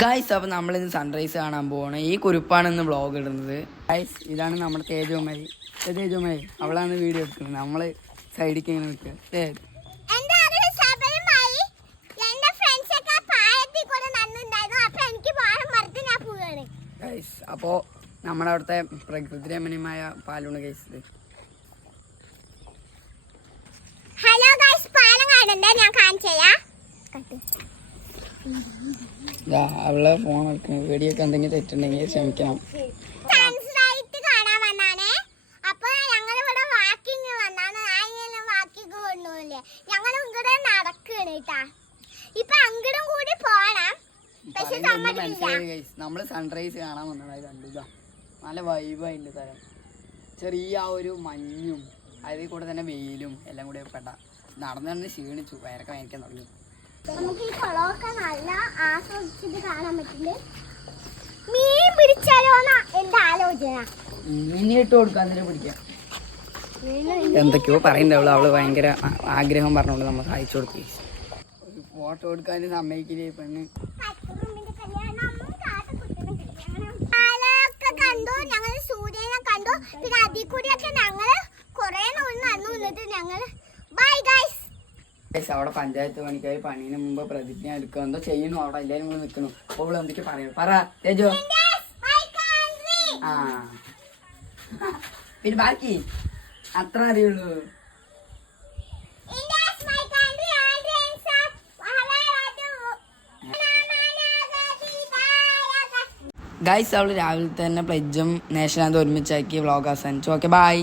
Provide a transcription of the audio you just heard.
Guys, അപ്പോൾ നമ്മളിന്ന് sunrise കാണാൻ പോവാണ്. ഈ കുരുപ്പാണ് ഇന്ന് വ്ളോഗ് ഇടുന്നത്. ഗൈസ്, ഇതാണ് നമ്മുടെ തേജോമയി. അവളാണ് വീഡിയോ എടുക്കുന്നത്. നമ്മള് സൈഡിൽ ഇങ്ങനെ നിൽക്കുക. ഗൈസ്, അപ്പോൾ നമ്മുടെ അവിടുത്തെ പ്രകൃതി രമണീയമായ പാലാണ് ഗൈസ്. ഹലോ ഗൈസ്, പാലം കാണണ്ടേ? ഞാൻ കാണിച്ചു തരാം. അവളെ ഫോൺ എടുക്കുന്നത്. വീഡിയോക്ക് എന്തെങ്കിലും തെറ്റുണ്ടെങ്കിൽ ക്ഷമിക്കണം. സൺസൈറ്റ് കാണാൻ വന്നാണ്. അപ്പൊ ഞങ്ങൾ ഇവിടെ വാക്കിങ് വന്നാണ്. വാക്കിങ് കൊണ്ടുപോയില്ലേ, ഞങ്ങൾ ഇങ്ങോട്ട് നടക്കാണ് കേട്ടാ. ഇപ്പൊ അങ്ങോട്ടും കൂടി പോണം. പക്ഷെ നമ്മള് സൺറൈസ് കാണാൻ വന്നതായി കണ്ടില്ല. നല്ല വൈബായിട്ട് തരം. ചെറിയ ആ ഒരു മഞ്ഞും അതിൽ കൂടെ തന്നെ വെയിലും എല്ലാം കൂടി പെട്ട നടന്നു ക്ഷീണിച്ചു. വയറൊക്കെ ഭയങ്കര തുടങ്ങി. നമുക്ക് ഈ കുളമൊക്കെ നല്ല ആസ്വദിച്ചിട്ട് കാണാൻ പറ്റില്ല. മീൻ പിടിച്ചാലോന്നാ എന്റെ ആലോചന. മീനിട്ട് കൊടുക്കാൻ പിടിക്കാം എന്തൊക്കെയോ പറയണ്ടാവുള്ളൂ. അവള് ഭയങ്കര ആഗ്രഹം പറഞ്ഞോളൂ നമ്മൾ സഹായിച്ചു കൊടുക്കും. ഒരു ഫോട്ടോ എടുക്കാൻ സമ്മതിക്കില്ലേ പെണ്ണ്. കണ്ടു, ഞങ്ങൾ സൂര്യനെ കണ്ടു. പിന്നെ അതിൽ കൂടിയൊക്കെ ഞങ്ങള് കൊറേ നടന്നു നിന്നിട്ട് ഞങ്ങള് ബൈ ഗൈസ്. അവിടെ പഞ്ചായത്ത് പണിക്കാർ പണിന് മുമ്പ് പ്രതിജ്ഞ എടുക്കുക എന്തോ ചെയ്യുന്നു. അവിടെ എല്ലാരും കൂടെ നിൽക്കുന്നു. അപ്പോൾ എന്തൊക്കെ പറയുന്നു പറ തേജോ. ആ പിന്നെ ബാക്കി അത്ര അറിയുള്ളൂ. ഗൈസ്, അവള് രാവിലെ തന്നെ പ്ലഡ്ജും നേഷനാഥും ഒരുമിച്ചാക്കി വ്ളോഗ് അവസാനിച്ചു. Okay, by.